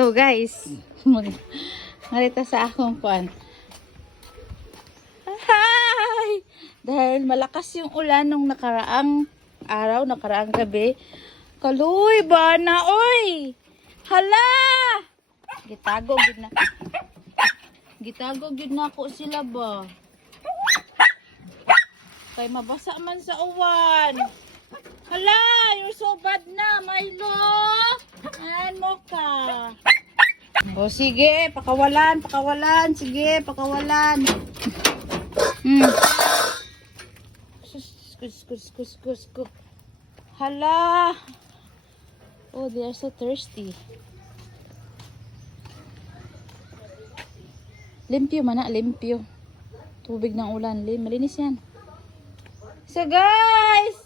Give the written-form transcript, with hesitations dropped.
So guys, marita sa akong kuan. Hi! Dahil malakas yung ulan nung nakaraang araw, nakaraang gabi. Kaluy ba na, oy! Hala! Gitago gid na. Gitago gid na ako sila ba? Kay mabasa man sa uwan. Hala! You're so bad na, Milo! Ano ka? O sige, pakawalan. Sige, pakawalan. Kus. Hala! Oh, they are so thirsty. Limpyo man na, limpyo. Tubig ng ulan, malinis yan. So guys,